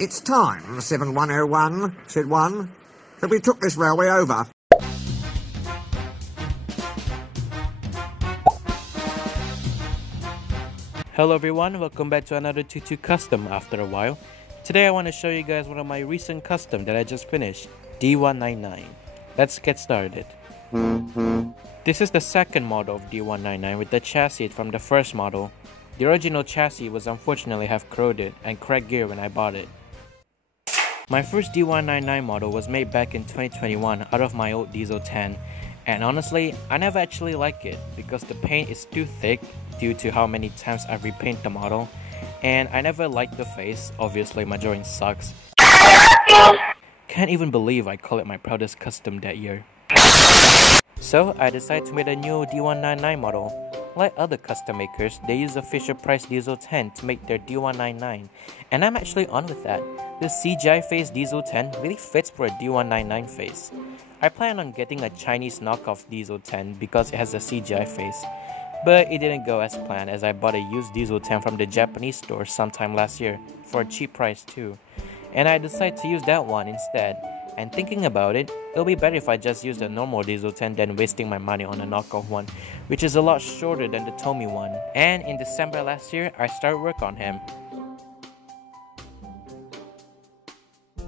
It's time, 7101, said one, that we took this railway over. Hello everyone, welcome back to another 22 custom after a while. Today I want to show you guys one of my recent custom that I just finished, D199. Let's get started. This is the second model of D199 with the chassis from the first model. The original chassis was unfortunately half corroded and cracked gear when I bought it. My first D199 model was made back in 2021 out of my old Diesel 10, and honestly, I never actually liked it because the paint is too thick due to how many times I've repainted the model, and I never liked the face. Obviously my drawing sucks. Can't even believe I call it my proudest custom that year. So I decided to make a new D199 model. Like other custom makers, they use a Fisher Price Diesel 10 to make their D199, and I'm actually on with that. The CGI face Diesel 10 really fits for a D199 face. I plan on getting a Chinese knockoff Diesel 10 because it has a CGI face, but it didn't go as planned as I bought a used Diesel 10 from the Japanese store sometime last year for a cheap price too, and I decided to use that one instead. And thinking about it, it'll be better if I just use the normal Diesel 10 than wasting my money on a knockoff one, which is a lot shorter than the Tommy one. And in December last year, I started work on him.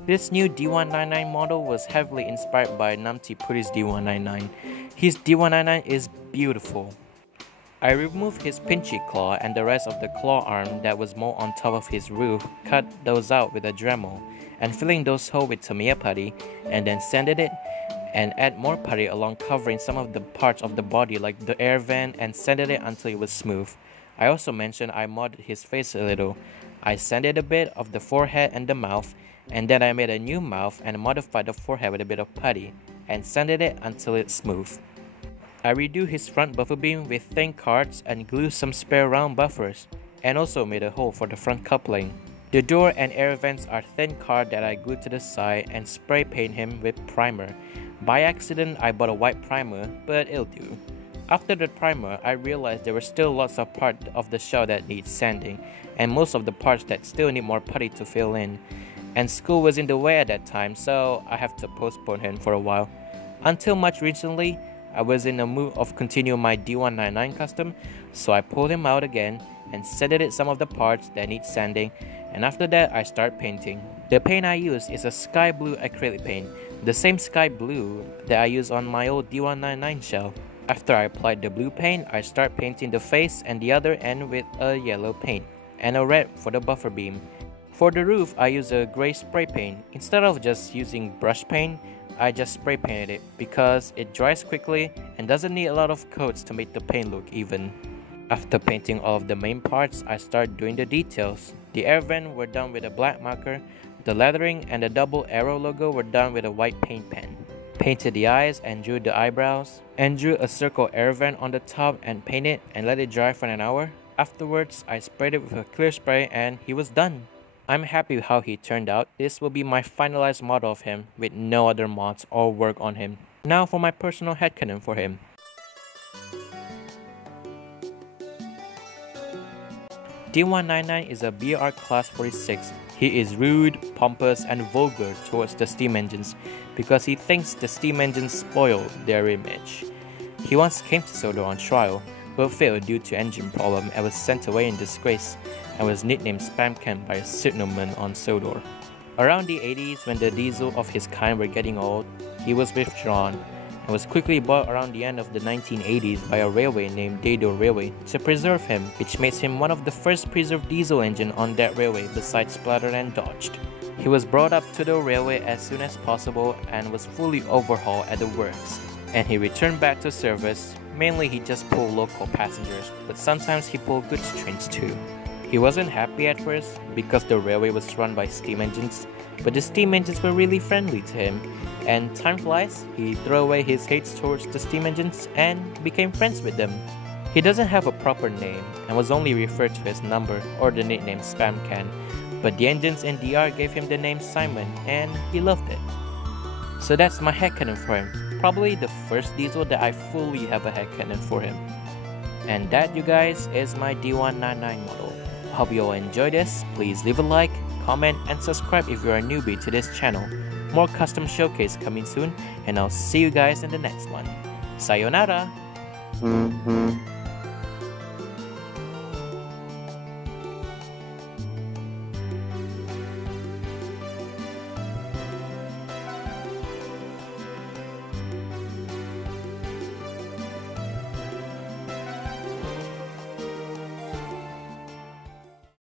This new D199 model was heavily inspired by Namti Puri's D199. His D199 is beautiful. I removed his pinchy claw and the rest of the claw arm that was more on top of his roof, cut those out with a Dremel, and filling those holes with Tamiya putty, and then sanded it and add more putty along covering some of the parts of the body like the air vent and sanded it until it was smooth. I also mentioned I modded his face a little. I sanded a bit of the forehead and the mouth, and then I made a new mouth and modified the forehead with a bit of putty and sanded it until it's smooth. I redo his front buffer beam with thin cards and glued some spare round buffers, and also made a hole for the front coupling. The door and air vents are thin card that I glued to the side and spray paint him with primer. By accident I bought a white primer, but it'll do. After the primer, I realized there were still lots of parts of the shell that need sanding, and most of the parts that still need more putty to fill in. And school was in the way at that time, so I have to postpone him for a while. Until much recently, I was in the mood of continuing my D199 custom, so I pulled him out again and sanded it some of the parts that need sanding, and after that I start painting. The paint I use is a sky blue acrylic paint, the same sky blue that I use on my old D199 shell. After I applied the blue paint, I start painting the face and the other end with a yellow paint, and a red for the buffer beam. For the roof, I use a grey spray paint. Instead of just using brush paint, I just spray painted it because it dries quickly and doesn't need a lot of coats to make the paint look even. After painting all of the main parts, I start doing the details. The air vent were done with a black marker, the lettering and the double arrow logo were done with a white paint pen. Painted the eyes and drew the eyebrows, and drew a circle air vent on the top and painted and let it dry for an hour. Afterwards, I sprayed it with a clear spray and he was done. I'm happy with how he turned out. This will be my finalized model of him with no other mods or work on him. Now for my personal headcanon for him. D199 is a BR Class 46. He is rude, pompous, and vulgar towards the steam engines because he thinks the steam engines spoil their image. He once came to Sodor on trial, but failed due to engine problem and was sent away in disgrace, and was nicknamed Spam Can by a signalman on Sodor. Around the 80s, when the diesel of his kind were getting old, he was withdrawn and was quickly bought around the end of the 1980s by a railway named Dado Railway to preserve him, which makes him one of the first preserved diesel engine on that railway besides Splattered and Dodged. He was brought up to the railway as soon as possible and was fully overhauled at the works, and he returned back to service. Mainly he just pulled local passengers, but sometimes he pulled goods trains too. He wasn't happy at first because the railway was run by steam engines, but the steam engines were really friendly to him, and time flies, he threw away his hate towards the steam engines and became friends with them. He doesn't have a proper name and was only referred to his number or the nickname Spam Can, but the engines in DR gave him the name Simon and he loved it. So that's my headcanon for him. Probably the first diesel that I fully have a headcanon for him. And that, you guys, is my D199 model. Hope you all enjoyed this. Please leave a like comment, and subscribe if you are a newbie to this channel. More custom showcase coming soon, and I'll see you guys in the next one. Sayonara!